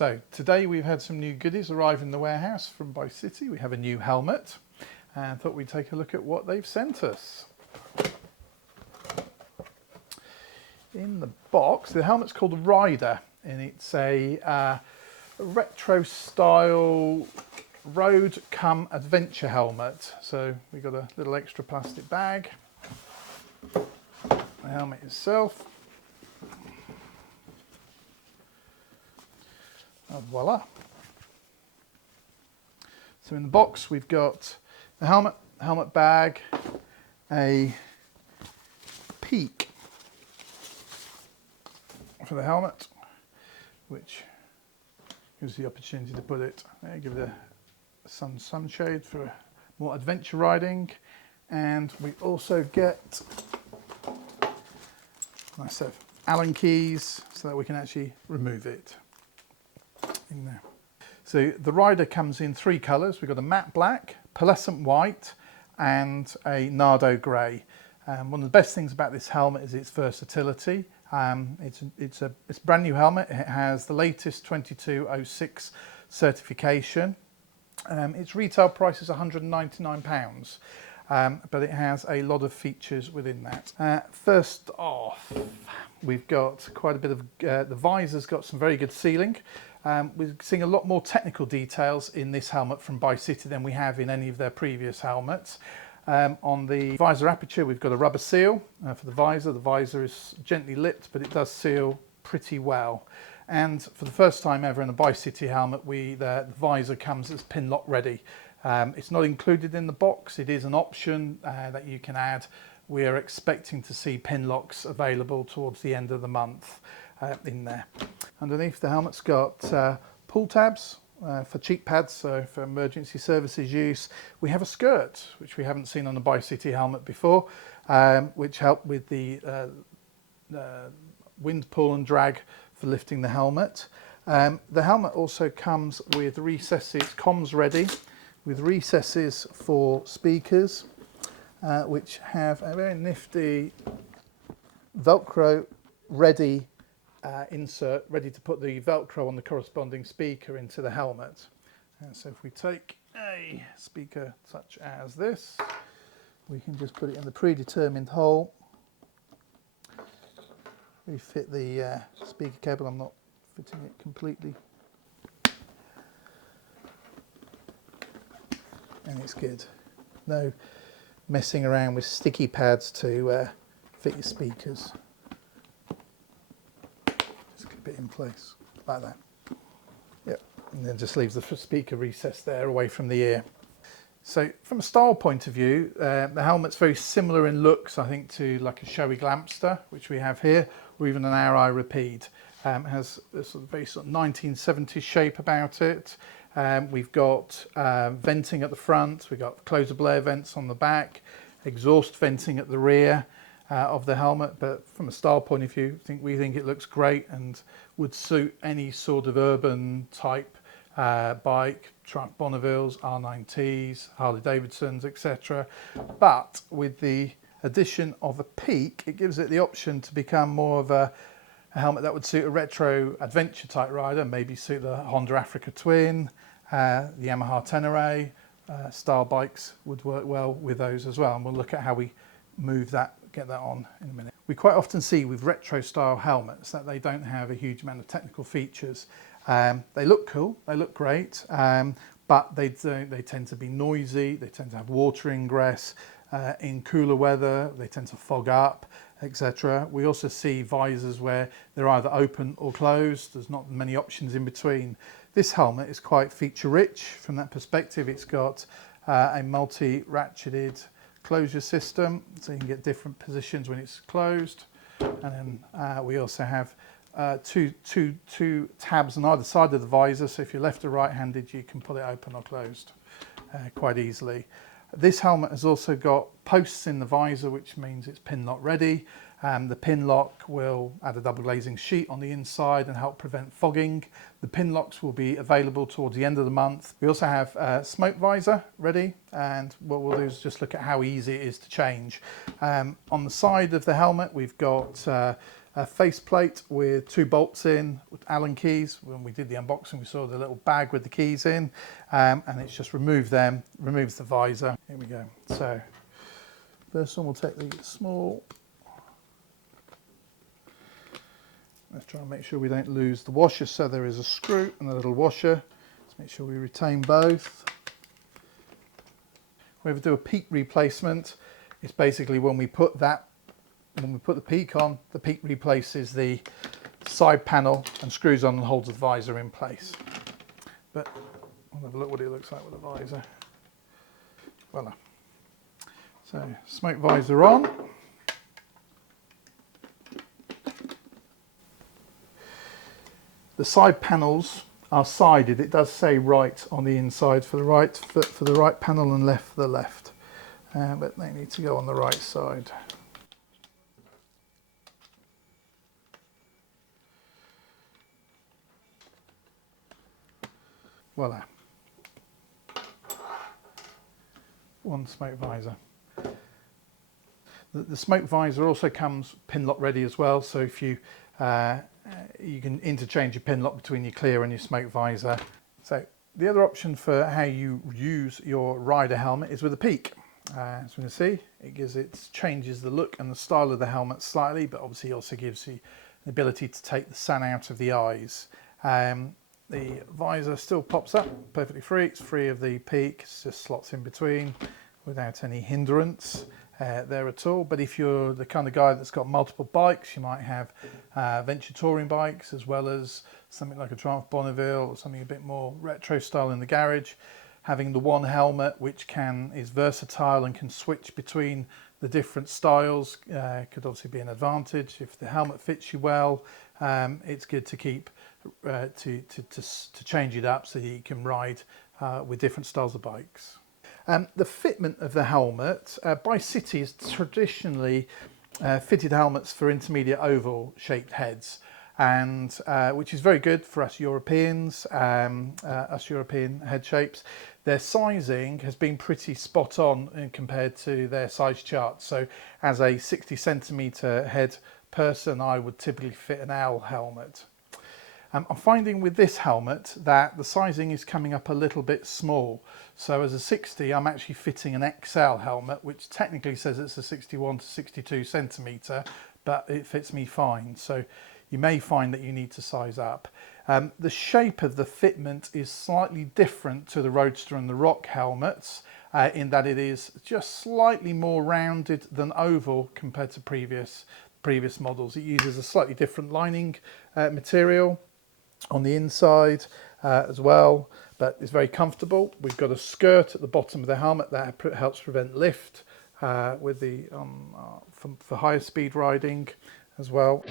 So today we've had some new goodies arrive in the warehouse from ByCity. We have a new helmet and thought we'd take a look at what they've sent us. In the box, the helmet's called the Rider, and it's a retro style road cum adventure helmet. So we've got a little extra plastic bag, the helmet itself, and voila. So in the box we've got the helmet bag, a peak for the helmet, which gives the opportunity to put it, give it some sunshade for more adventure riding. And we also get a nice set of Allen keys so that we can actually remove it in there. So the Rider comes in three colours. We've got a matte black, pearlescent white and a nardo grey. One of the best things about this helmet is its versatility. It's a brand new helmet. It has the latest 22.06 certification. Its retail price is £199, but it has a lot of features within that. First off, we've got quite a bit of, the visor's got some very good sealing. We're seeing a lot more technical details in this helmet from ByCity than we have in any of their previous helmets. On the visor aperture, we've got a rubber seal for the visor. The visor is gently lipped, but it does seal pretty well. And for the first time ever in a ByCity helmet, the visor comes as Pinlock ready. It's not included in the box. It is an option that you can add. We're expecting to see Pinlocks available towards the end of the month in there. Underneath the helmet's got pull tabs for cheek pads, so for emergency services use. We have a skirt, which we haven't seen on a ByCity helmet before, which help with the wind pull and drag for lifting the helmet. The helmet also comes with recesses, comms ready, with recesses for speakers, which have a very nifty Velcro ready insert, ready to put the Velcro on the corresponding speaker into the helmet. And so if we take a speaker such as this, we can just put it in the predetermined hole. We fit the speaker cable. I'm not fitting it completely. And it's good. No messing around with sticky pads to fit your speakers. It in place like that. Yep, and then just leaves the speaker recess there away from the ear. So from a style point of view, the helmet's very similar in looks, I think, to like a showy Glamster, which we have here, or even an Air Rapide. It has a very sort of 1970s shape about it. We've got venting at the front, we've got closable air vents on the back, exhaust venting at the rear of the helmet, but from a style point of view, we think it looks great and would suit any sort of urban type bike, truck, Bonnevilles, R9Ts, Harley Davidsons, etc. But with the addition of a peak, it gives it the option to become more of a helmet that would suit a retro adventure type rider, maybe suit the Honda Africa Twin, the Yamaha Tenere. Style bikes would work well with those as well, and we'll look at how we move that, get that on in a minute. We quite often see with retro style helmets that they don't have a huge amount of technical features. They look cool, they look great, but they tend to be noisy, they tend to have water ingress, in cooler weather they tend to fog up, etc. We also see visors where they're either open or closed. There's not many options in between. This helmet is quite feature rich from that perspective. It's got a multi-ratcheted closure system, so you can get different positions when it's closed. And then we also have two tabs on either side of the visor, so if you're left or right handed you can pull it open or closed quite easily. This helmet has also got posts in the visor, which means it's Pinlock ready. The Pinlock will add a double glazing sheet on the inside and help prevent fogging. The Pinlocks will be available towards the end of the month. We also have a smoke visor ready, and what we'll do is just look at how easy it is to change. On the side of the helmet we've got a faceplate with 2 bolts in with Allen keys. When we did the unboxing, we saw the little bag with the keys in, and it's just removed them, removes the visor. Here we go. So first one, we'll take the small. Let's try and make sure we don't lose the washer. So there is a screw and a little washer. Let's make sure we retain both. When we do a peak replacement, it's basically when we put the peak on, the peak replaces the side panel and screws on and holds the visor in place. But I'll have a look what it looks like with the visor. Voila. So smoke visor on. The side panels are sided. It does say right on the inside for the right panel and left for the left, but they need to go on the right side. Voila. One smoke visor. The smoke visor also comes Pinlock ready as well, so if you you can interchange your Pinlock between your clear and your smoke visor. So the other option for how you use your rider helmet is with a peak. As we can see, it changes the look and the style of the helmet slightly, but obviously also gives you the ability to take the sun out of the eyes. The visor still pops up perfectly free. It's free of the peak. It just slots in between without any hindrance there at all. But if you're the kind of guy that's got multiple bikes, you might have venture touring bikes as well as something like a Triumph Bonneville or something a bit more retro style in the garage. Having the one helmet which is versatile and can switch between the different styles could obviously be an advantage. If the helmet fits you well, it's good to keep to change it up so that you can ride with different styles of bikes. The fitment of the helmet, ByCity has traditionally fitted helmets for intermediate oval shaped heads, and which is very good for us Europeans, us European head shapes. Their sizing has been pretty spot on compared to their size chart. So as a 60 centimetre head person, I would typically fit an L helmet. I'm finding with this helmet that the sizing is coming up a little bit small. So as a 60, I'm actually fitting an XL helmet, which technically says it's a 61 to 62 centimetre, but it fits me fine. So you may find that you need to size up. The shape of the fitment is slightly different to the Roadster and the Rock helmets in that it is just slightly more rounded than oval compared to previous models. It uses a slightly different lining material on the inside as well, but it's very comfortable. We've got a skirt at the bottom of the helmet that helps prevent lift with the for higher speed riding as well.